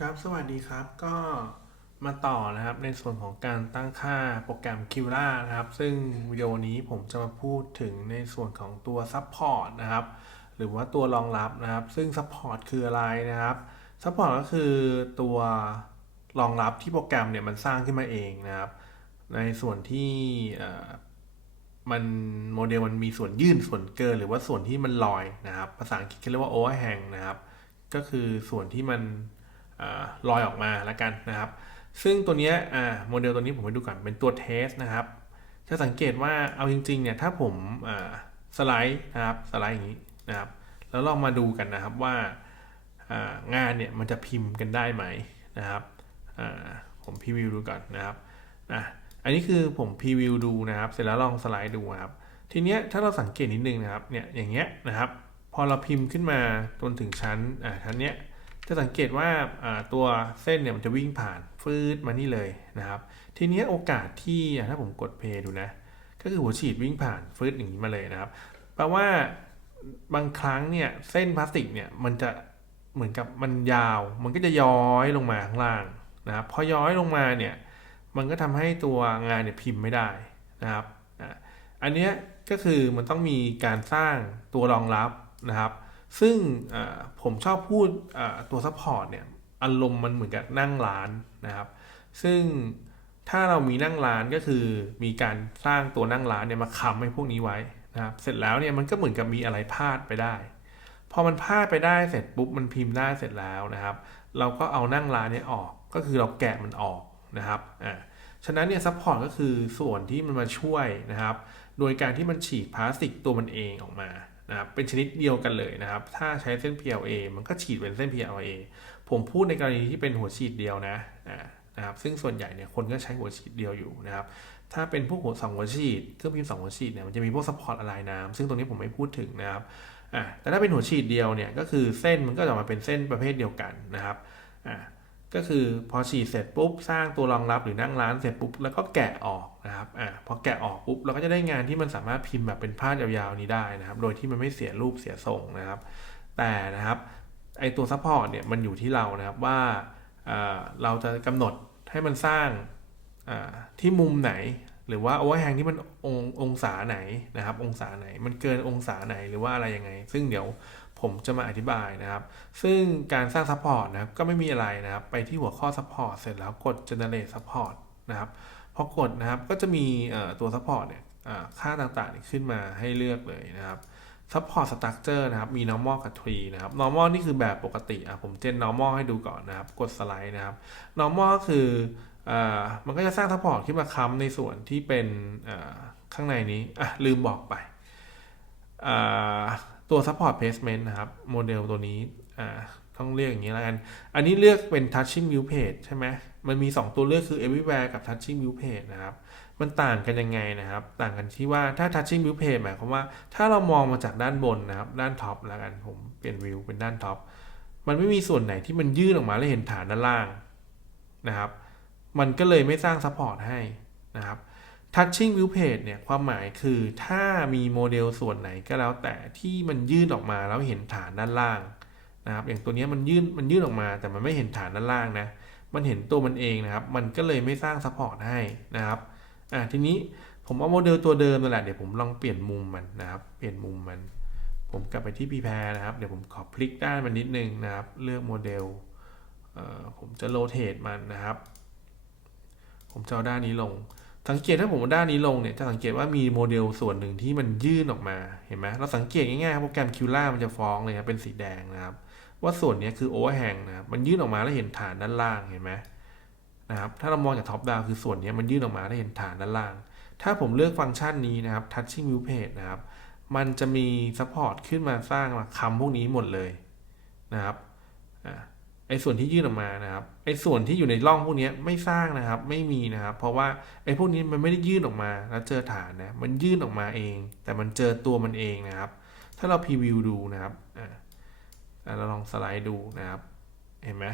ครับสวัสดีครับก็มาต่อนะครับในส่วนของการตั้งค่าโปรแกรม q l a นะครับ ซึ่งวิดีโอนี้ผมจะมาพูดถึงในส่วนของตัว Support นะครับ หรือว่าตัวรองรับนะครับ ซึ่ง Support คืออะไรนะครับ Support ก็คือตัวรองรับที่โปรแกรมเนี่ยมันสร้างขึ้นมาเองนะครับ ในส่วนที่มันโมเดลมันมีส่วนยื่นส่วนเกิน หรือว่าส่วนที่มันลอยนะครับ ภาษาอังกฤษเขาเรียกว่า overhang นะครับ ก็คือส่วนที่มัน ลอยออกมาแล้วกันนะครับ ซึ่งตัวนี้โมเดลตัวนี้ผมให้ดูก่อนเป็นตัวเทสนะครับ จะสังเกตว่าเอาจริงๆเนี่ยถ้าผมสไลด์นะครับสไลด์อย่างนี้นะครับ แล้วลองมาดูกันนะครับว่างานเนี่ยมันจะพิมพ์กันได้ไหมนะครับผมพรีวิวดูก่อนนะครับอะอันนี้คือผมพรีวิวดูนะครับ เสร็จแล้วลองสไลด์ดูนะครับ ทีเนี้ยถ้าเราสังเกตนิดนึงนะครับเนี่ยอย่างเงี้ยนะครับ พอเราพิมพ์ขึ้นมาจนถึงชั้นอ่าชั้นเนี้ย จะสังเกตว่าตัวเส้นเนี่ยมันจะวิ่งผ่านฟืดมานี่เลยนะครับ ทีนี้โอกาสที่ถ้าผมกดเพย์ดูนะ ก็คือหัวฉีดวิ่งผ่านฟืดอย่างนี้มาเลยนะครับ แปลว่าบางครั้งเนี่ยเส้นพลาสติกเนี่ยมันจะเหมือนกับมันยาว มันก็จะย้อยลงมาข้างล่างนะครับ พอย้อยลงมาเนี่ยมันก็ทำให้ตัวงานเนี่ยพิมพ์ไม่ได้นะครับ อันนี้ก็คือมันต้องมีการสร้างตัวรองรับนะครับ ซึ่งผมชอบพูดตัวซัพพอร์ตเนี่ยอารมณ์มันเหมือนกับนั่งร้านนะครับ ซึ่งถ้าเรามีนั่งร้านก็คือมีการสร้างตัวนั่งร้านเนี่ยมาค้ำให้พวกนี้ไว้นะครับเสร็จแล้วเนี่ยมันก็เหมือนกับมีอะไรพลาดไปได้ พอมันพลาดไปได้เสร็จปุ๊บมันพิมพ์ได้เสร็จแล้วนะครับ เราก็เอานั่งร้านเนี่ยออกก็คือเราแกะมันออกนะครับอ่าฉะนั้นเนี่ยซัพพอร์ตก็คือส่วนที่มันมาช่วยนะครับ โดยการที่มันฉีดพลาสติกตัวมันเองออกมา นะครับเป็นชนิดเดียวกันเลยนะครับ ถ้าใช้เส้น PLA มันก็ฉีดเป็นเส้น PLA ผมพูดในกรณีที่เป็นหัวฉีดเดียวนะนะครับ ซึ่งส่วนใหญ่เนี่ยคนก็ใช้หัวฉีดเดียวอยู่นะครับ ถ้าเป็นพวกหัวสองหัวฉีดเครื่องพิมพ์สองหัวฉีดเนี่ยมันจะมีพวกซัพพอร์ตละลายน้ำซึ่งตรงนี้ผมไม่พูดถึงนะครับอ่าแต่ถ้าเป็นหัวฉีดเดียวเนี่ยก็คือเส้นมันก็จะมาเป็นเส้นประเภทเดียวกันนะครับอ่า ก็คือพอฉีดเสร็จปุ๊บสร้างตัวรองรับหรือนั่งร้านเสร็จปุ๊บแล้วก็แกะออกนะครับอ่าพอแกะออกปุ๊บเราก็จะได้งานที่มันสามารถพิมพ์แบบเป็นพาดยาวๆนี้ได้นะครับ โดยที่มันไม่เสียรูปเสียทรงนะครับ แต่นะครับไอตัวซัพพอร์ตเนี่ยมันอยู่ที่เรานะครับว่าอ่าเราจะกำหนดให้มันสร้างอ่าที่มุมไหน หรือว่าโอเวอร์แฮงที่มันององศาไหนนะครับ องศาไหนมันเกินองศาไหนหรือว่าอะไรยังไง ซึ่งเดี๋ยว ผมจะมาอธิบายนะครับ ซึ่งการสร้างซัพพอร์ตนะครับก็ไม่มีอะไรนะครับ ไปที่หัวข้อซัพพอร์ตเสร็จแล้วกด generate support นะครับ พอกดนะครับก็จะมีตัวซัพพอร์ตเนี่ยค่าต่างๆขึ้นมาให้เลือกเลยนะครับ support structure นะครับ มี normal กับ tree นะครับ normal นี่คือแบบปกติอะผมเจน normal ให้ดูก่อนนะครับ กดสไลด์นะครับ normal ก็คืออมันก็จะสร้าง support ขึ้นมาค้ำในส่วนที่เป็นข้างในนี้อะลืมบอกไปอ่า ตัว support placement นะครับ โมเดลตัวนี้อ่าต้องเรียกอย่างนี้แล้วกัน อันนี้เลือกเป็น touching view page ใช่ไหมมันมี 2 ตัวเลือกคือ everywhere กับ touching view page นะครับ มันต่างกันยังไงนะครับ ต่างกันที่ว่าถ้า touching view page หมายความว่าถ้าเรามองมาจากด้านบนนะครับ ด้านท็อปแล้วกันผมเปลี่ยนวิวเป็นด้านท็อปมันไม่มีส่วนไหนที่มันยื่นออกมาแล้วเห็นฐานด้านล่างนะครับ มันก็เลยไม่สร้าง support ให้นะครับ touching view page เนี่ยความหมายคือถ้ามีโมเดลส่วนไหนก็แล้วแต่ที่มันยื่นออกมาแล้วเห็นฐานด้านล่างนะครับอย่างตัวนี้มันยื่นมันยื่นออกมา แต่มันไม่เห็นฐานด้านล่างนะมันเห็นตัวมันเองนะครับ มันก็เลยไม่สร้าง support ให้นะครับอ่าทีนี้ผมเอาโมเดลตัวเดิมนั่นแหละเดี๋ยวผมลองเปลี่ยนมุมมันนะครับเปลี่ยนมุมมัน ผมกลับไปที่ prepare นะครับเดี๋ยวผมขอพลิกด้านมันนิดนึงนะครับ เลือกโมเดลเอ่อผมจะ rotate มันนะครับ ผมจะเอาด้านนี้ลง สังเกตถ้าผมด้านนี้ลงเนี่ยจะสังเกตว่ามีโมเดลส่วนหนึ่งที่มันยื่นออกมาเห็นไหมเราสังเกตง่ายๆโปรแกรม q l a มันจะฟ้องเลยครับเป็นสีแดงนะครับ ว่าส่วนนี้คือ overhang นะครับมันยื่นออกมาแล้วเห็นฐานด้านล่างเห็นไหมนะครับถ้าเรามองจากท็อปดาวคือส่วนนี้มันยื่นออกมาแล้วเห็นฐานด้านล่าง ถ้าผมเลือกฟังก์ชันนี้นะครับ touching view page นะครับมันจะมี support ขึ้นมาสร้างมาคำพวกนี้หมดเลยนะครับ อ้ส่วนที่ยื่นออกมานะครับไอ้ส่วนที่อยู่ในร่องพวกนี้ไม่สร้างนะครับ ไม่มีนะครับ เพราะว่าไอ้พวกนี้มันไม่ได้ยื่นออกมาแล้วเจอฐานนะมันยื่นออกมาเอง แต่มันเจอตัวมันเองนะครับ ถ้าเราพรีวิวดูนะครับอ่าเราลองสไลด์ดูนะครับ เห็นไหม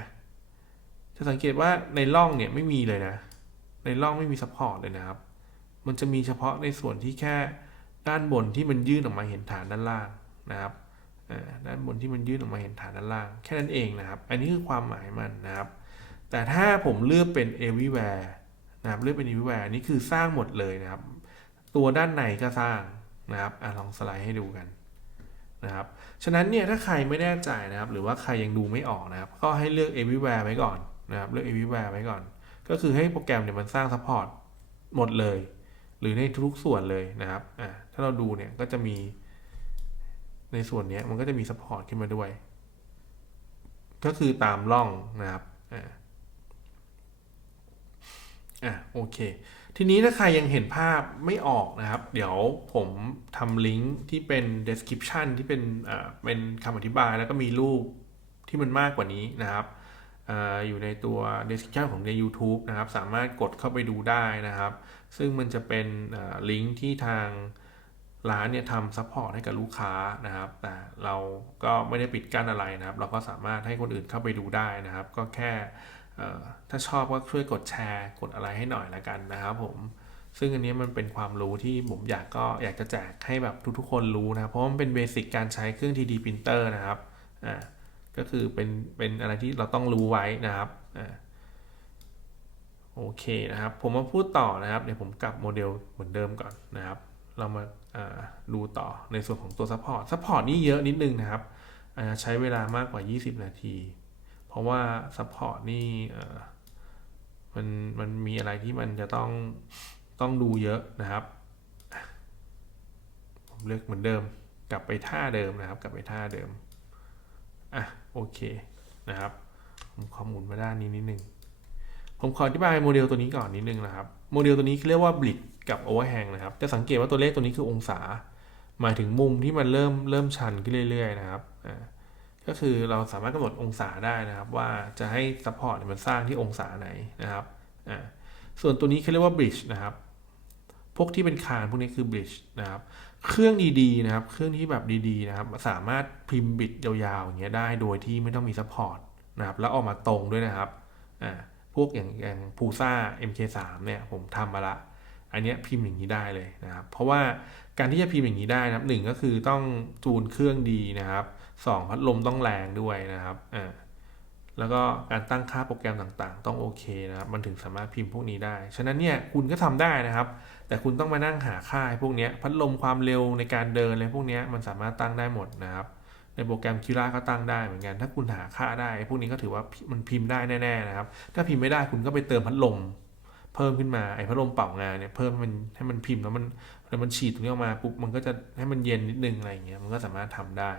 จะสังเกตว่าในร่องเนี่ยไม่มีเลยนะ ในร่องไม่มีซัพพอร์ตเลยนะครับ มันจะมีเฉพาะในส่วนที่แค่ด้านบนที่มันยื่นออกมาเห็นฐานด้านล่างนะครับ ด้านบนที่มันยื่นออกมาเห็นฐานด้านล่าง แค่นั้นเองนะครับ อันนี้คือความหมายมันนะครับ แต่ถ้าผมเลือกเป็น everywhere นะครับเลือกเป็น everywhere อันนี้คือสร้างหมดเลยนะครับ ตัวด้านในก็สร้างนะครับอลองสไลด์ให้ดูกันนะครับ ฉะนั้นเนี่ยถ้าใครไม่แน่ใจนะครับ หรือว่าใครยังดูไม่ออกนะครับ ก็ให้เลือก everywhere ไว้ก่อนนะครับเลือก everywhere ไว้ก่อน ก็คือให้โปรแกรมเนี่ยมันสร้าง support หมดเลย หรือในทุกส่วนเลยนะครับอะถ้าเราดูเนี่ยก็จะมี ในส่วนนี้มันก็จะมี support ขึ้นมาด้วย ก็คือตามร่องนะครับอ่าอะโอเค ทีนี้ถ้าใครยังเห็นภาพไม่ออกนะครับ เดี๋ยวผมทำลิงก์ที่เป็น description ที่เป็นอ่าเป็นคำอธิบายแล้วก็มีรูปที่มันมากกว่านี้นะครับอาอยู่ในตัว description ของใน YouTube นะครับ สามารถกดเข้าไปดูได้นะครับ ซึ่งมันจะเป็นลิงก์ที่ทาง ร้านเนี่ยทำซัพพอร์ตให้กับลูกค้านะครับแต่เราก็ไม่ได้ปิดกั้นอะไรนะครับ เราก็สามารถให้คนอื่นเข้าไปดูได้นะครับ ก็แค่ถ้าชอบก็ช่วยกดแชร์กดอะไรให้หน่อยละกันนะครับผมซึ่งอันนี้มันเป็นความรู้ที่ผมอยากก็อยากจะแจกให้แบบทุกๆคนรู้นะเพราะมันเป็นเบสิกการใช้เครื่อง 3D printer นะครับอ่าก็คือเป็นเป็นอะไรที่เราต้องรู้ไว้นะครับอ่าโอเคนะครับ ผมมาพูดต่อนะครับเดี๋ยวผมกลับโมเดลเหมือนเดิมก่อนนะครับ เรามา ดูต่อในส่วนของตัว Support Support นี่เยอะนิดนึงนะครับอาจจะใช้เวลามากกว่า 20 นาที เพราะว่า Support นี่มันมันมีอะไรที่มันจะต้องต้องดูเยอะนะครับ ผมเลือกเหมือนเดิม กลับไปท่าเดิมนะครับ กลับไปท่าเดิม อะโอเคนะครับ ผมขอหมุนมาด้านนี้นิดนึง ผมขออธิบายโมเดลตัวนี้ก่อนนิดนึงนะครับ โมเดลตัวนี้เรียกว่าบลิด กับ overhang นะครับ จะสังเกตว่าตัวเลขตัวนี้คือองศา หมายถึงมุมที่มันเริ่มเริ่มชันขึ้นเรื่อยๆนะครับอ่าก็คือเราสามารถกำหนดองศาได้นะครับว่าจะให้ support เนี่ยมันสร้างที่องศาไหนนะครับอ่าส่วนตัวนี้เขาเรียกว่า bridge นะครับ พวกที่เป็นคานพวกนี้คือ bridge นะครับ เครื่องดีๆนะครับ เครื่องที่แบบดีๆนะครับ สามารถพิมพ์บิดยาวๆอย่างเงี้ยได้โดยที่ไม่ต้องมี support นะครับ แล้วออกมาตรงด้วยนะครับ อ่า พวกอย่างอย่างพูซ่า MK3 เนี่ยผมทำมาละ อันนี้พิมพ์อย่างนี้ได้เลยนะครับ เพราะว่าการที่จะพิมพ์อย่างนี้ได้นะครับหนึ่งก็คือต้องจูนเครื่องดีนะครับสองพัดลมต้องแรงด้วยนะครับอ่าแล้วก็การตั้งค่าโปรแกรมต่างๆ ต้องโอเคนะครับ มันถึงสามารถพิมพ์พวกนี้ได้ ฉะนั้นเนี่ยคุณก็ทำได้นะครับ แต่คุณต้องมานั่งหาค่าพวกนี้พัดลมความเร็วในการเดินอะไรพวกนี้มันสามารถตั้งได้หมดนะครับ ในโปรแกรมคิร่าก็ตั้งได้เหมือนกัน ถ้าคุณหาค่าได้ พวกนี้ก็ถือว่ามันพิมพ์ได้แน่ๆนะครับ ถ้าพิมพ์ไม่ได้คุณก็ไปเติมพัดลม เพิ่มขึ้นมาไอ้พัดลมเป่างานเนี่ยเพิ่มมันให้มันพิมพ์แล้วมันแล้วมันฉีดตรงนี้ออกมาปุ๊บมันก็จะให้มันเย็นนิดนึงอะไรอย่างเงี้ยมันก็สามารถทำได้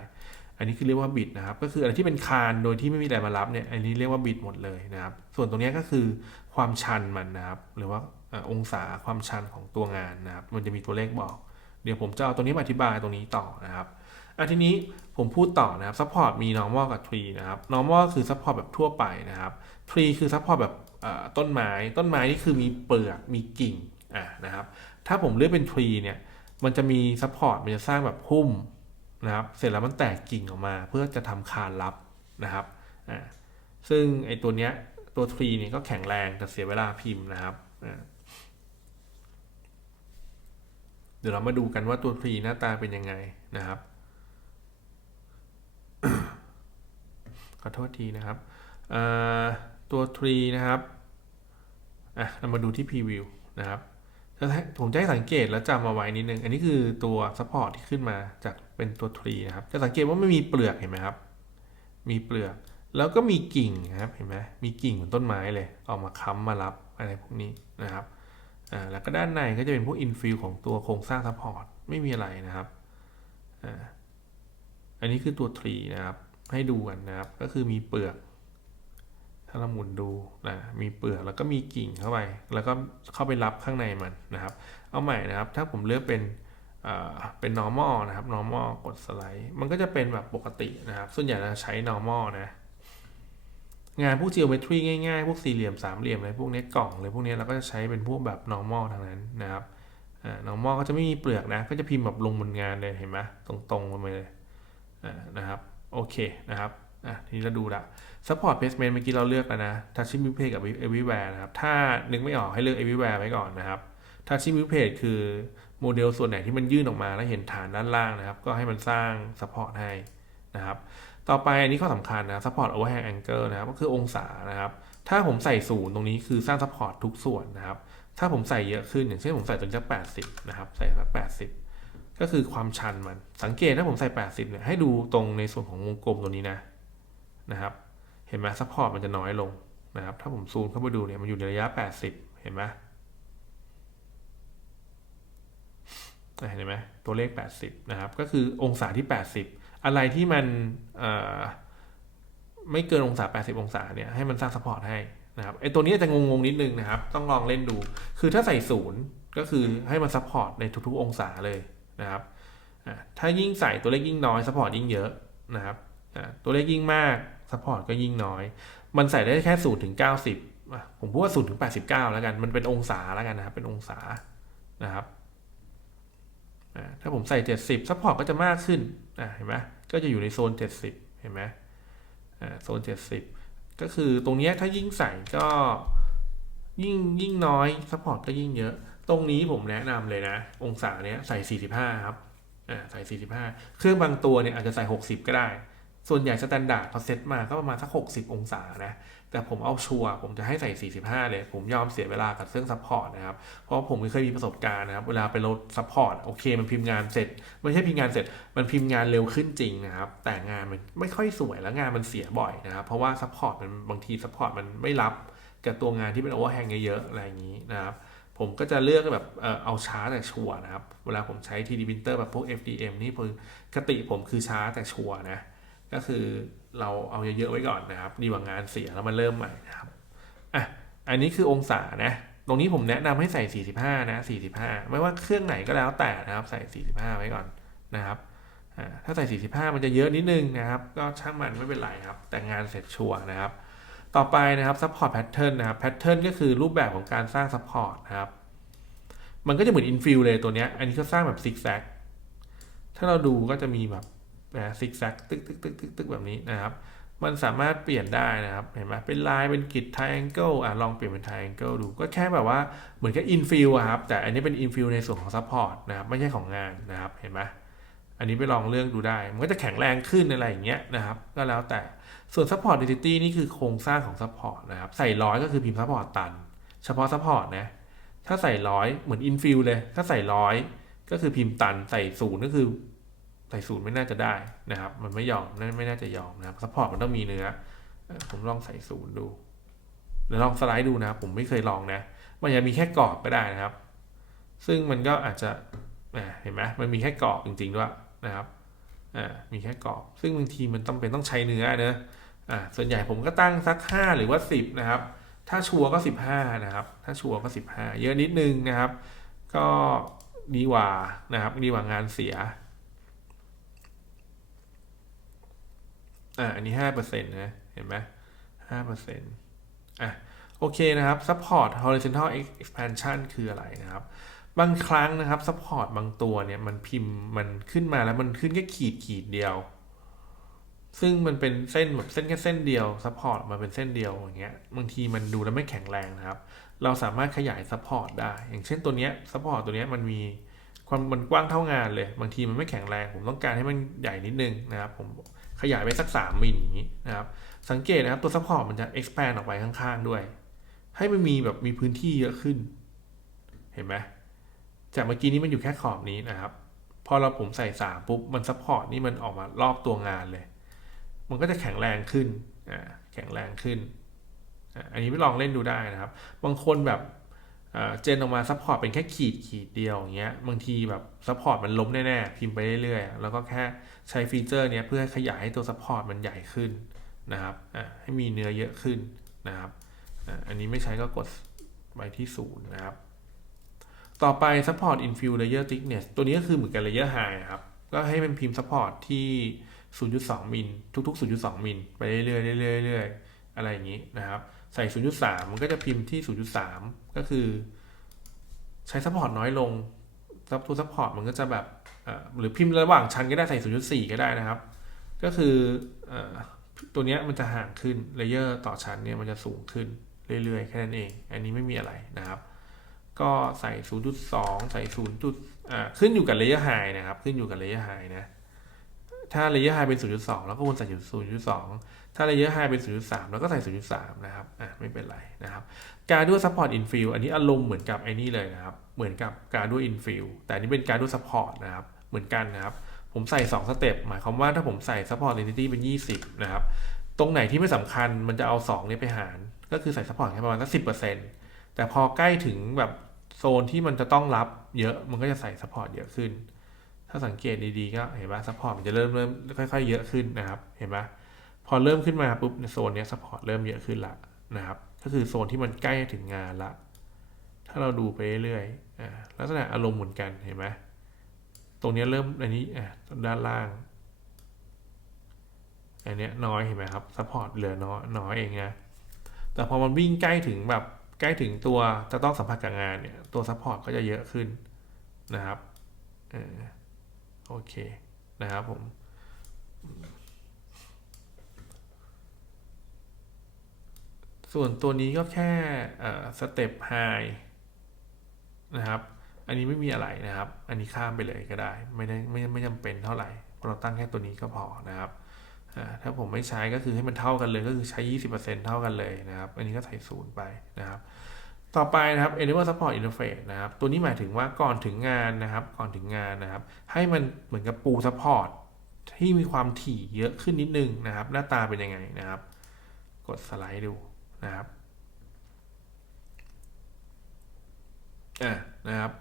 อันนี้คือเรียกว่าบิดนะครับ ก็คืออะไรที่เป็นคานโดยที่ไม่มีอะไรมารับเนี่ยอันนี้เรียกว่าบิดหมดเลยนะครับ ส่วนตรงนี้ก็คือความชันมันนะครับ หรือว่าอองศาความชันของตัวงานนะครับ มันจะมีตัวเลขบอก เดี๋ยวผมจะเอาตัวนี้มาอธิบายตรงนี้ต่อนะครับอะทีนี้ผมพูดต่อนะครับ support มี normal กับ tree นะครับ normal คือ support แบบทั่วไปนะครับ tree คือ support แบบเอ่อ ต้นไม้ต้นไม้นี่คือมีเปลือกมีกิ่งอะนะครับ ถ้าผมเลือกเป็น tree เนี่ยมันจะมี support มันจะสร้างแบบพุ่มนะครับ เสร็จแล้วมันแตกกิ่งออกมาเพื่อจะทำคานรับนะครับอ่าซึ่งไอตัวเนี้ยตัว tree เนี่ยก็แข็งแรงแต่เสียเวลาพิมพ์นะครับอ่าเดี๋ยวเรามาดูกันว่าตัว tree หน้าตาเป็นยังไงนะครับขอโทษทีนะครับอ่อ ตัว tree นะครับอะเรามาดูที่ preview นะครับผมจะให้สังเกตแล้วจำมาไว้นิดนึง อันนี้คือตัว support ที่ขึ้นมาจากเป็นตัว tree นะครับ จะสังเกตว่าไม่มีเปลือกเห็นไหมครับ มีเปลือก แล้วก็มีกิ่งนะครับเห็นไหมมีกิ่งเหมือนต้นไม้เลยออกมาค้ำมารับอะไรพวกนี้นะครับอ่าแล้วก็ด้านในก็จะเป็นพวก infill ของตัวโครงสร้าง support ไม่มีอะไรนะครับอ่าอันนี้คือตัว tree นะครับ ให้ดูกันนะครับ ก็คือมีเปลือก ถ้าเราหมุนดูนะมีเปลือกแล้วก็มีกิ่งเข้าไป แล้วก็เข้าไปรับข้างในมันนะครับ เอาใหม่นะครับ ถ้าผมเลือกเป็นเป็น normal นะครับ normal กดสไลด์ มันก็จะเป็นแบบปกตินะครับ ส่วนใหญ่เราใช้ normal นะ งานพวก geometry ง่ายๆ พวกสี่เหลี่ยมสามเหลี่ยมอะไรพวกนี้กล่องเลยพวกนี้เราก็จะใช้เป็นพวกแบบ normal ทางนั้นนะครับอ่า normal ก็จะไม่มีเปลือกนะ ก็จะพิมพ์แบบลงบนงานเลยเห็นไหมตรงๆลงไปเลยนะครับ โอเคนะครับ อะทีนี้เราดูละ support placement เมื่อกี้เราเลือกแล้วนะ touching view page กับ everywhere นะครับ ถ้านึกไม่ออกให้เลือก everywhere ไว้ก่อนนะครับ touching view page คือโมเดลส่วนไหนที่มันยื่นออกมาแล้วเห็นฐานด้านล่างนะครับ ก็ให้มันสร้าง support ให้นะครับ ต่อไปอันนี้ข้อสำคัญนะ support overhang angle นะครับ ก็คือองศานะครับ ถ้าผมใส่ศูนย์ตรงนี้คือสร้าง support ทุกส่วนนะครับ ถ้าผมใส่เยอะขึ้นอย่างเช่นผมใส่ตรงนี้แปดสิบนะครับ ใส่สักแปดสิบก็คือความชันมัน สังเกตถ้าผมใส่ 80เนี่ยให้ดูตรงในส่วนของวงกลมตัวนี้นะนะครับ เห็นไหม support มันจะน้อยลงนะครับ ถ้าผมซูมเข้าไปดูเนี่ยมันอยู่ในระยะ 80 เห็นไหมเห็นไหมตัวเลข 80 นะครับ ก็คือองศาที่ 80 อะไรที่มันไม่เกินองศา 80 องศาเนี่ยให้มันสร้าง support ให้นะครับไอตัวนี้จะงงๆนิดนึงนะครับ ต้องลองเล่นดู คือถ้าใส่ศูนย์ก็คือให้มัน support ในทุกๆองศาเลยนะครับถ้ายิ่งใส่ตัวเลขยิ่งน้อย support ยิ่งเยอะนะครับตัวเลขยิ่งมาก support ก็ยิ่งน้อย มันใส่ได้แค่ศูนย์ถึงเก้าสิบผมพูดว่าศูนย์ถึงแปดสิบเก้าแล้วกัน มันเป็นองศาแล้วกันนะครับ เป็นองศานะครับ ถ้าผมใส่เจ็ดสิบซัพพอร์ตก็จะมากขึ้นเห็นไหมก็จะอยู่ในโซนเจ็ดสิบเห็นไหมโซนเจ็ดสิบก็คือตรงนี้ถ้ายิ่งใส่ก็ยิ่งยิ่งน้อยซัพพอร์ตก็ยิ่งเยอะ ตรงนี้ผมแนะนำเลยนะ องศาเนี้ยใส่สี่สิบห้าครับ อ่า ใส่สี่สิบห้าเครื่องบางตัวเนี่ยอาจจะใส่หกสิบก็ได้ ส่วนใหญ่สแตนดาร์ดเขาเซตมาก็ประมาณสัก 60 องศานะ แต่ผมเอาชัวร์ผมจะให้ใส่ 45 เลย ผมยอมเสียเวลากับเครื่องซัพพอร์ตนะครับ เพราะผมเคยมีประสบการณ์นะครับ เวลาไปลดซัพพอร์ตโอเค มันพิมพ์งานเสร็จ ไม่ใช่พิมพ์งานเสร็จ มันพิมพ์งานเร็วขึ้นจริงนะครับ แต่งานมันไม่ค่อยสวยแล้วงานมันเสียบ่อยนะครับ เพราะว่าซัพพอร์ตมันบางทีซัพพอร์ตมันไม่รับกับตัวงานที่เป็นโอเวอร์แฮงเยอะๆอะไรอย่างนี้นะครับผมก็จะเลือกแบบเออเอาช้าแต่ชัวร์นะครับ เวลาผมใช้ 3D printer แบบพวก FDM นี่คือกติผมคือช้าแต่ชัวร์นะ ก็คือเราเอาเยอะๆไว้ก่อนนะครับดีกว่างานเสียแล้วมันเริ่มใหม่นะครับอะอันนี้คือองศานะ ตรงนี้ผมแนะนำให้ใส่ 45 นะ 45 ไม่ว่าเครื่องไหนก็แล้วแต่นะครับ ใส่ 45 ไว้ก่อนนะครับอ่าถ้าใส่ 45 มันจะเยอะนิดนึงนะครับ ก็ช่างมันไม่เป็นไรครับ แต่งานเสร็จชัวร์นะครับ ต่อไปนะครับ support pattern นะครับ pattern ก็คือรูปแบบของการสร้าง support นะครับ มันก็จะเหมือน infill เลยตัวเนี้ย อันนี้ก็สร้างแบบ zigzag ถ้าเราดูก็จะมีแบบ นะซิกแซกตึกตึกตึกตึกตึกแบบนี้นะครับ มันสามารถเปลี่ยนได้นะครับ เห็นไหมเป็นลายเป็นกริดไทแองเกิลอะลองเปลี่ยนเป็นไทแองเกิลดู ก็แค่แบบว่าเหมือนกับอินฟิลอะครับ แต่อันนี้เป็นอินฟิลในส่วนของซัพพอร์ตนะครับ ไม่ใช่ของงานนะครับ เห็นไหมอันนี้ไปลองเลือกดูได้ มันก็จะแข็งแรงขึ้นอะไรอย่างเงี้ยนะครับ ก็แล้วแต่ ส่วนซัพพอร์ตดิจิตี้นี่คือโครงสร้างของซัพพอร์ตนะครับ ใส่ร้อยก็คือพิมพ์ซัพพอร์ตตัน เฉพาะซัพพอร์ตนะ ถ้าใส่ร้อยเหมือนอินฟิลเลย ถ้าใส่ร้อยก็คือพิมพ์ตัน ใส่ศูนย์ก็คือ ใส่ศูนย์ไม่น่าจะได้นะครับ มันไม่ยอมไม่น่าจะยอมนะครับซัพพอร์ตมันต้องมีเนื้อ ผมลองใส่ศูนย์ดูแล้วลองสไลด์ดูนะครับ ผมไม่เคยลองนะ มันจะมีแค่กรอบก็ได้นะครับ ซึ่งมันก็อาจจะเห็นไหมมันมีแค่กรอบจริงๆด้วยนะครับมีแค่กรอบ ซึ่งบางทีมันต้องเป็นต้องใช้เนื้อเนอะส่วนใหญ่ผมก็ตั้งสัก 5 หรือว่า 10 นะครับ ถ้าชัวร์ก็ 15 นะครับ ถ้าชัวร์ก็ 15 เยอะนิดนึงนะครับ ก็ดีกว่านะครับดีกว่างานเสีย อ่าอันนี้ห้าเปอร์เซ็นต์นะ เห็นไหมห้าเปอร์เซ็นต์อะโอเคนะครับ support horizontal expansion คืออะไรนะครับ บางครั้งนะครับ support บางตัวเนี่ยมันพิมพ์มันขึ้นมาแล้วมันขึ้นแค่ขีดขีดเดียว ซึ่งมันเป็นเส้นแบบเส้นแค่เส้นเดียว support มาเป็นเส้นเดียวอย่างเงี้ย บางทีมันดูแล้วไม่แข็งแรงนะครับ เราสามารถขยาย support ได้ อย่างเช่นตัวเนี้ย support ตัวเนี้ยมันมีความมันกว้างเท่างานเลย บางทีมันไม่แข็งแรง ผมต้องการให้มันใหญ่นิดนึงนะครับ ผม ขยายไปสัก 3มิลอย่างนี้นะครับ สังเกตนะครับตัวซัพพอร์ตมันจะ expand ออกไปข้างๆด้วย ให้มันมีแบบมีพื้นที่เยอะขึ้น เห็นไหมจากเมื่อกี้นี้มันอยู่แค่ขอบนี้นะครับ พอเราผมใส่สามปุ๊บมันซัพพอร์ตนี่มันออกมารอบตัวงานเลย มันก็จะแข็งแรงขึ้นอ่าแข็งแรงขึ้นอ่าอันนี้ไปลองเล่นดูได้นะครับ บางคนแบบเจนออกมาซัพพอร์ตเป็นแค่ขีดขีดเดียวอย่างเงี้ยบางทีแบบซัพพอร์ตมันล้มแน่ๆพิมพ์ไปเรื่อยๆ แล้วก็แค่ ใช้ฟีเจอร์เนี้ยเพื่อขยายให้ตัวซัพพอร์ตมันใหญ่ขึ้นนะครับให้มีเนื้อเยอะขึ้นนะครับอันนี้ไม่ใช้ก็กดไปที่ศูนย์นะครับ ต่อไป support infill layer thickness ตัวนี้ก็คือเหมือนกับ layer high ครับ ก็ให้มันพิมพ์ support ที่ 0.2 มิล ทุก ๆ 0.2 มิล ไปเรื่อยๆเรื่อยๆเรื่อยๆอะไรอย่างนี้นะครับ ใส่ 0.3 มันก็จะพิมพ์ที่ 0.3 ก็คือ ใช้ support น้อยลงตัว support มันก็จะแบบ หรือพิมพ์ระหว่างชั้นก็ได้ใส่ 0.4 ก็ได้นะครับ ก็คืออตัวนี้มันจะห่างขึ้นเลเยอร์ต่อชั้นเนี่ยมันจะสูงขึ้นเรื่อยๆ แค่นั้นเอง อันนี้ไม่มีอะไรนะครับ ก็ใส่ 0.2 ใส่ 0. อ่าขึ้นอยู่กับเลเยอร์ไฮนะครับ ขึ้นอยู่กับเลเยอร์ไฮนะ ถ้า layer high เป็น 0.2 แล้วก็วนใส่ 0.2 ถ้า layer high เป็น 0.3 แล้วก็ใส่ 0.3 นะครับ อะไม่เป็นไรนะครับ การด้วย support infill อันนี้อารมณ์เหมือนกับไอ้นี่เลยนะครับ เหมือนกับการด้วย infill แต่อันนี้เป็นการด้วย support นะครับ เหมือนกันนะครับ ผมใส่ 2 สเต็ปหมายความว่าถ้าผมใส่ support entity เป็น 20 นะครับ ตรงไหนที่ไม่สำคัญมันจะเอา2เนี่ยไปหาร ก็คือใส่ support แค่ประมาณสัก10%แต่พอใกล้ถึงแบบโซนที่มันจะต้องรับเยอะมันก็จะใส่ support เยอะขึ้น ถ้าสังเกตดีๆก็เห็นไหม support มันจะเริ่มเริ่มค่อย ๆ เยอะขึ้นนะครับ เห็นไหมพอเริ่มขึ้นมาปุ๊บในโซนนี้ support เริ่มเยอะขึ้นละนะครับ ก็คือโซนที่มันใกล้ถึงงานละถ้าเราดูไปเรื่อยๆลักษณะอารมณ์เหมือนกันเห็นไหม ตรงนี้เริ่มอันนี้อ่าด้านล่าง อันเนี้ยน้อยเห็นไหมครับ support เหลือน้อยน้อยเองนะ แต่พอมันวิ่งใกล้ถึงแบบใกล้ถึงตัวจะต้องสัมผัสกับงานเนี่ย ตัว support ก็จะเยอะขึ้นนะครับออโอเคนะครับผม ส่วนตัวนี้ก็แค่สเต็ปไฮนะครับ อันนี้ไม่มีอะไรนะครับ อันนี้ข้ามไปเลยก็ได้ ไม่ได้ไม่ไม่จำเป็นเท่าไหร่เราตั้งแค่ตัวนี้ก็พอนะครับถ้าผมไม่ใช้ก็คือให้มันเท่ากันเลยก็คือใช้ 20%เท่ากันเลยนะครับ อันนี้ก็ใส่ศูนย์ไปนะครับ ต่อไปนะครับ Enable Support Interface นะครับ ตัวนี้หมายถึงว่าก่อนถึงงานนะครับ ก่อนถึงงานนะครับ ให้มันเหมือนกับปู support ที่มีความถี่เยอะขึ้นนิดนึงนะครับ หน้าตาเป็นยังไงนะครับ กดสไลด์ดูนะครับ อ่านะครับ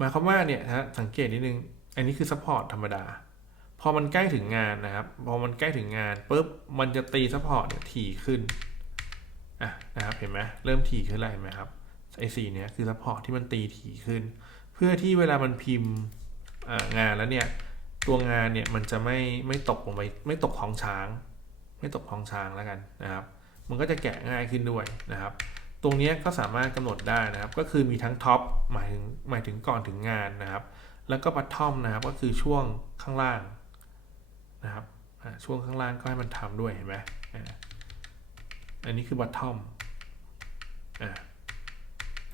หมายความว่าเนี่ยฮะสังเกตนิดนึง อันนี้คือ support ธรรมดา พอมันใกล้ถึงงานนะครับ พอมันใกล้ถึงงานปุ๊บมันจะตี support เนี่ยถี่ขึ้นอะนะครับเห็นไหมเริ่มถี่ขึ้นแล้วเห็นไหมครับไอ้สีเนี้ยคือ support ที่มันตีถี่ขึ้น เพื่อที่เวลามันพิมพ์งานแล้วเนี่ยตัวงานเนี่ยมันจะไม่ไม่ตกลงไปไม่ตกท้องช้าง ไม่ตกท้องช้างแล้วกันนะครับ มันก็จะแกะง่ายขึ้นด้วยนะครับ ตรงนี้ก็สามารถกำหนดได้นะครับ ก็คือมีทั้งท็อปหมายถึงหมายถึงก่อนถึงงานนะครับ แล้วก็บัตทอมนะครับก็คือช่วงข้างล่างนะครับช่วงข้างล่างก็ให้มันทำด้วยเห็นไหมอันนี้คือบัตทอมอ่า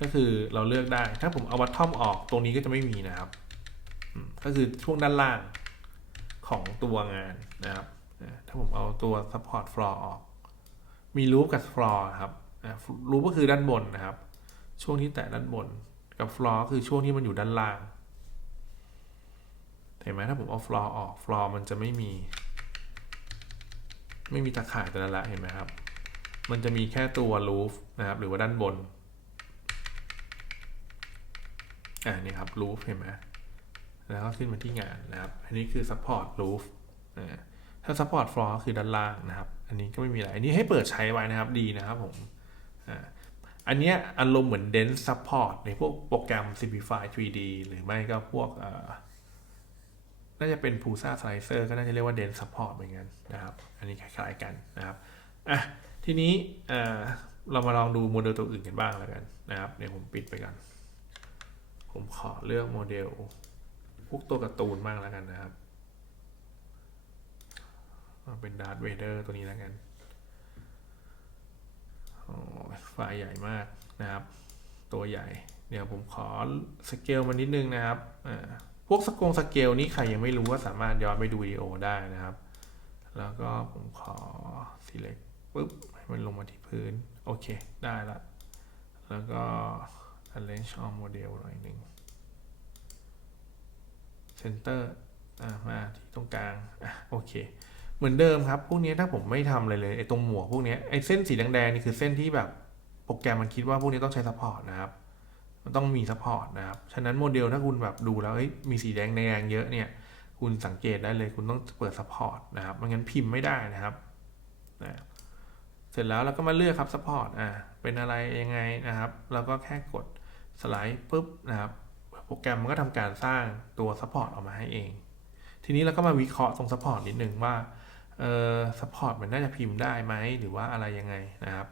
ก็คือเราเลือกได้ ถ้าผมเอาบัตทอมออกตรงนี้ก็จะไม่มีนะครับ ก็คือช่วงด้านล่างของตัวงานนะครับ ถ้าผมเอาตัว support floor ออก มี loop กับ floor ครับ loop ก็คือด้านบนนะครับ ช่วงที่แตะด้านบน กับ floor ก็คือช่วงที่มันอยู่ด้านล่าง เห็นไหมถ้าผมเอา floor ออก floor มันจะไม่มี ไม่มีตะข่ายแต่ละละเห็นไหมครับ มันจะมีแค่ตัว roof นะครับหรือว่าด้านบนอ่านี่ครับ roof เห็นไหมแล้วก็ขึ้นมาที่งานนะครับ อันนี้คือ support roof นะถ้า support floor ก็คือด้านล่างนะครับ อันนี้ก็ไม่มีอะไร อันนี้ให้เปิดใช้ไว้นะครับดีนะครับผม อันนี้อารมณ์เหมือน dense support ในพวกโปรแกรม simplify 3D หรือไม่ก็พวกน่าจะเป็น Pulsar Slicer ก็น่าจะเรียกว่า dense support เหมือนกันนะครับ อันนี้คล้ายๆกันนะครับอะทีนี้เรามาลองดูโมเดลตัวอื่นกันบ้างแล้วกันนะครับเดี๋ยวผมปิดไปกัน ผมขอเลือกโมเดลพวกตัวการ์ตูนมากแล้วกันนะครับเป็นดาร์ธเวเดอร์ตัวนี้แล้วกัน ไฟล์ใหญ่มากนะครับ ตัวใหญ่ เดี๋ยวผมขอสเกลมานิดนึงนะครับพวกสกงสเกลนี้ใครยังไม่รู้ก็สามารถย้อนไปดูวิดีโอได้นะครับ แล้วก็ผมขอ select ปุ๊บให้มันลงมาที่พื้น โอเค ได้ละแล้วก็ arrange on model หน่อยหนึ่ง center มาที่ตรงกลาง อะ โอเค เหมือนเดิมครับ พวกนี้ถ้าผมไม่ทำอะไรเลยไอ้ตรงหมวกพวกนี้ไอ้เส้นสีแดงๆนี่คือเส้นที่แบบโปรแกรมมันคิดว่าพวกนี้ต้องใช้ซัพพอร์ตนะครับ มันต้องมีซัพพอร์ตนะครับ ฉะนั้นโมเดลถ้าคุณแบบดูแล้วมีสีแดงแดงเยอะเนี่ย คุณสังเกตได้เลยคุณต้องเปิดซัพพอร์ตนะครับไม่งั้นพิมพ์ไม่ได้นะครับนะเสร็จแล้วเราก็มาเลือกครับซัพพอร์ตอ่าเป็นอะไรยังไงนะครับ เราก็แค่กดสไลด์ปุ๊บนะครับ โปรแกรมมันก็ทำการสร้างตัวซัพพอร์ตออกมาให้เอง ทีนี้เราก็มาวิเคราะห์ตรงซัพพอร์ตนิดนึงว่า เออซัพพอร์ตมันน่าจะพิมพ์ได้ไหมหรือว่าอะไรยังไงนะครับ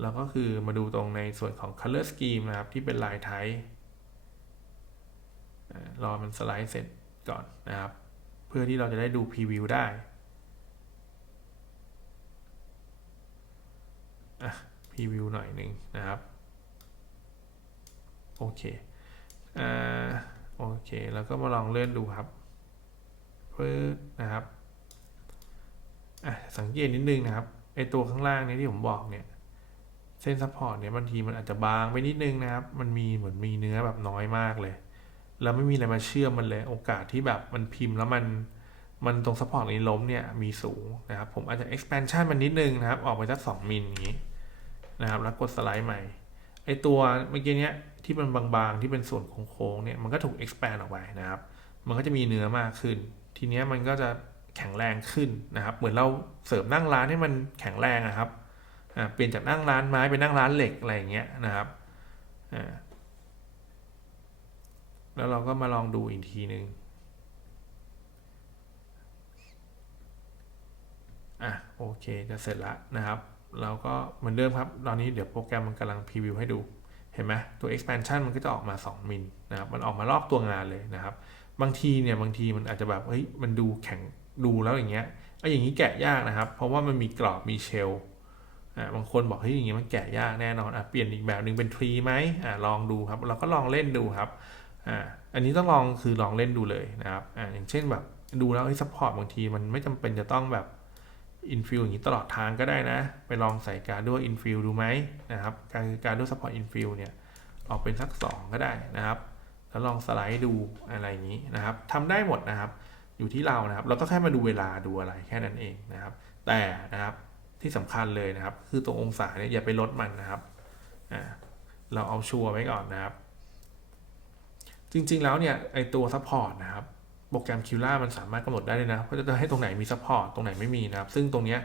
แล้วก็คือมาดูตรงในส่วนของ color scheme นะครับ ที่เป็นลายไทยรอมันสไลด์เสร็จก่อนนะครับ เพื่อที่เราจะได้ดู preview ได้อะ preview หน่อยหนึ่งนะครับ โอเคอ่าโอเค แล้วก็มาลองเลื่อนดูครับปึ๊บนะครับ อะสังเกตนิดนึงนะครับไอตัวข้างล่างเนี้ที่ผมบอกเนี่ยเส้นซัพพอร์ตเนี่ยบางทีมันอาจจะบางไปนิดนึงนะครับ มันมีเหมือนมีเนื้อแบบน้อยมากเลย แล้วไม่มีอะไรมาเชื่อมมันเลย โอกาสที่แบบมันพิมพ์แล้วมันมันตรงซัพพอร์ตนี้ล้มเนี่ยมีสูงนะครับ ผมอาจจะ expansion มันนิดนึงนะครับ ออกไปสัก2มิลอย่างนี้นะครับ แล้วกดสไลด์ใหม่ ไอตัวเมื่อกี้เนี้ยที่มันบางๆที่เป็นส่วนโค้งๆเนี่ยมันก็ถูก expand ออกไปนะครับ มันก็จะมีเนื้อมากขึ้น ทีเนี้ยมันก็จะ แข็งแรงขึ้นนะครับ เหมือนเราเสริมนั่งร้านให้มันแข็งแรงอะครับอ่าเปลี่ยนจากนั่งร้านไม้เป็นนั่งร้านเหล็กอะไรอย่างเงี้ยนะครับอ่าแล้วเราก็มาลองดูอีกทีหนึ่งอะโอเคจะเสร็จล้วนะครับ เราก็เหมือนเดิมครับ ตอนนี้เดี๋ยวโปรแกรมมันกำลังพรีวิวให้ดู เห็นไหมตัว expansion มันก็จะออกมา 2 มิลนะครับ มันออกมารอบตัวงานเลยนะครับ บางทีเนี่ยบางทีมันอาจจะแบบเฮ้ยมันดูแข็ง ดูแล้วอย่างเงี้ยไอ้อย่างนี้แกะยากนะครับ เพราะว่ามันมีกรอบมีเชลอ่าบางคนบอกเฮ้ยอย่างงี้มันแกะยากแน่นอนอะเปลี่ยนอีกแบบหนึ่งเป็นทรีไหมอ่าลองดูครับ เราก็ลองเล่นดูครับอ่าอันนี้ต้องลองคือลองเล่นดูเลยนะครับอ่าอย่างเช่นแบบดูแล้วไอ้ซัพพอร์ตบางทีมันไม่จำเป็นจะต้องแบบอินฟิลอย่างนี้ตลอดทางก็ได้นะ ไปลองใส่การด้วยอินฟิลดูไหมนะครับการการด้วยซัพพอร์ตอินฟิลเนี่ยออกเป็นสัก 2 ก็ได้นะครับ แล้วลองสไลด์ดูอะไรอย่างนี้นะครับทำได้หมดนะครับ อยู่ที่เรานะครับเราก็แค่มาดูเวลาดูอะไรแค่นั้นเองนะครับ แต่นะครับที่สำคัญเลยนะครับ คือตรงองศาเนี่ยอย่าไปลดมันนะครับอ่าเราเอาชัวร์ไว้ก่อนนะครับ จริงๆแล้วเนี่ยไอตัวซัพพอร์ตนะครับโปรแกรม q l a มันสามารถกำหนดได้เลยนะว่าจะให้ตรงไหนมีซัพพอร์ตตรงไหนไม่มีนะครับ ซึ่งตรงเนี้ย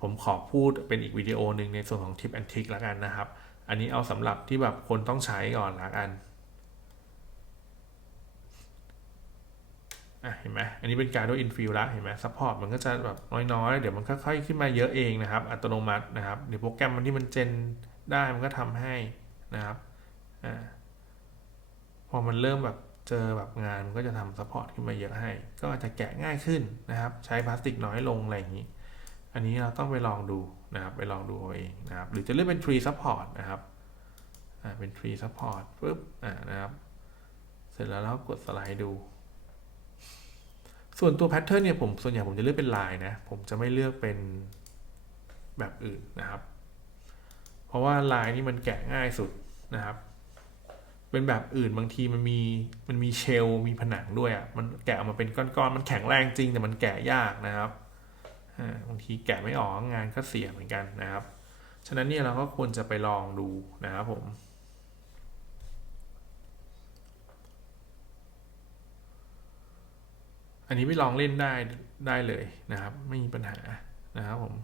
ผมขอพูดเป็นอีกวิดีโอหนึ่งในส่วนของทิปแอนทิกแล้วกันนะครับ อันนี้เอาสำหรับที่แบบคนต้องใช้ก่อนละกัน อะเห็นไหมอันนี้เป็นการด้วยอินฟิลล้วเห็นไหมซัพพอร์ตมันก็จะแบบน้อยๆ เดี๋ยวมันค่อยๆขึ้นมาเยอะเองนะครับ อัตโนมัตินะครับเดี๋ยวโปรแกรมมันที่มันเจนได้มันก็ทำให้นะครับอ่าพอมันเริ่มแบบเจอแบบงานมันก็จะทำซัพพอร์ตขึ้นมาเยอะให้ ก็อาจจะแกะง่ายขึ้นนะครับ ใช้พลาสติกน้อยลงอะไรอย่างนี้ อันนี้เราต้องไปลองดูนะครับไปลองดูเอาเองนะครับ หรือจะเลือกเป็น tree support นะครับอ่าเป็น tree support ปุ๊บอ่านะครับ เสร็จแล้วเรากดสไลด์ดู ส่วนตัวแพทเทิร์นเนี่ยผมส่วนใหญ่ผมจะเลือกเป็นลายนะ ผมจะไม่เลือกเป็นแบบอื่นนะครับ เพราะว่าลายนี่มันแกะง่ายสุดนะครับ เป็นแบบอื่นบางทีมันมีมันมีเชลมีผนังด้วยอะ่ะมันแกะออกมาเป็นก้อนๆมันแข็งแรงจริงแต่มันแกะยากนะครับบางทีแกะไม่ออกงานก็เสียเหมือนกันนะครับ ฉะนั้นเนี่ยเราก็ควรจะไปลองดูนะครับผม อันนี้ไปลองเล่นได้ได้เลยนะครับ ไม่มีปัญหานะครับผม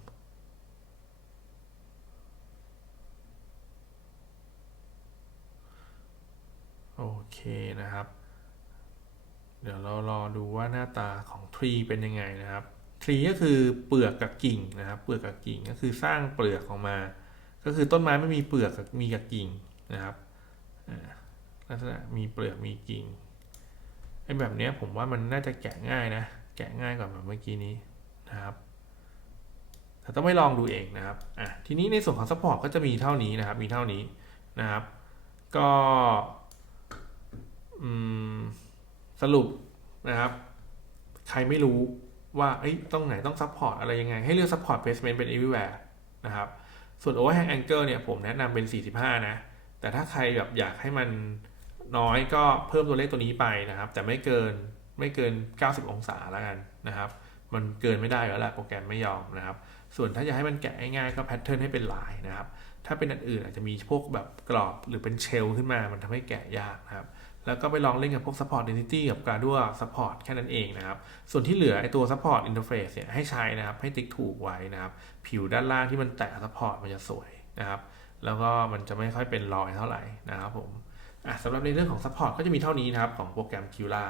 โอเคนะครับ เดี๋ยวเรารอดูว่าหน้าตาของทรีเป็นยังไงนะครับทรีก็คือเปลือกกับกิ่งนะครับ เปลือกกับกิ่งก็คือสร้างเปลือกออกมา ก็คือต้นไม้ไม่มีเปลือกมีกับกิ่งนะครับลักษณะมีเปลือกมีกิ่ง ไอ้แบบเนี้ยผมว่ามันน่าจะแกะง่ายนะ แกะง่ายกว่าแบบเมื่อกี้นี้นะครับแต่ต้องไปลองดูเองนะครับอะทีนี้ในส่วนของซัพพอร์ตก็จะมีเท่านี้นะครับ มีเท่านี้นะครับ ก็อืมสรุปนะครับ ใครไม่รู้ว่าเอ้ยต้องไหนต้องซัพพอร์ตอะไรยังไง ให้เลือกซัพพอร์ต placement เป็น everywhere นะครับ ส่วน overhang angle เนี่ยผมแนะนำเป็น 45 นะ แต่ถ้าใครแบบอยากให้มัน น้อยก็เพิ่มตัวเลขตัวนี้ไปนะครับ แต่ไม่เกินไม่เกิน 90 องศาแล้วกันนะครับ มันเกินไม่ได้แล้วแหละโปรแกรมไม่ยอมนะครับ ส่วนถ้าอยากให้มันแกะง่ายๆก็แพทเทิร์นให้เป็นลายนะครับ ถ้าเป็นอันอื่นอาจจะมีพวกแบบกรอบหรือเป็นเชลขึ้นมา มันทำให้แกะยากนะครับแล้วก็ไปลองเล่นกับพวก support identity กับ Gradua support แค่นั้นเองนะครับ ส่วนที่เหลือไอตัว support interface เนี่ยให้ใช้นะครับ ให้ติ๊กถูกไว้นะครับ ผิวด้านล่างที่มันแตะ support มันจะสวยนะครับ แล้วก็มันจะไม่ค่อยเป็นรอยเท่าไหร่นะครับผม สำหรับในเรื่องของซัพพอร์ตก็จะมีเท่านี้นะครับของโปรแกรม Qla